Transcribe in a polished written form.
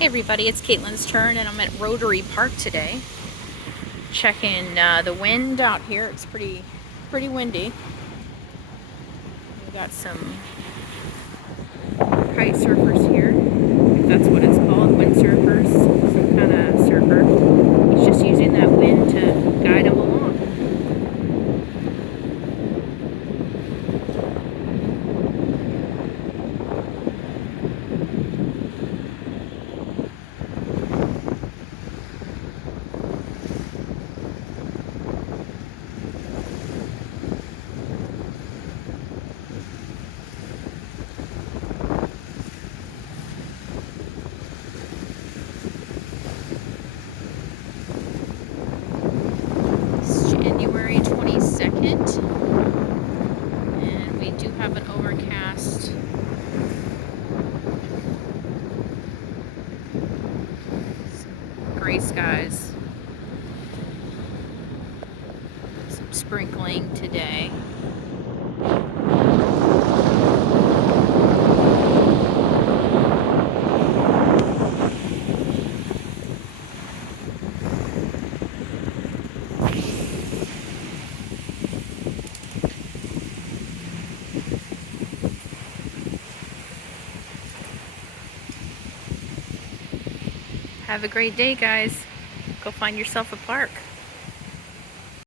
Hey everybody, it's Caitlin's turn and I'm at Rotary Park today. Checking the wind out here. It's pretty windy. We got some kite surfers here, if that's what it's called, wind surfers, some kind of surfer. He's just using that wind to guide him along. January 22nd, and we do have an overcast gray skies, some sprinkling today. Have a great day, guys. Go find yourself a park.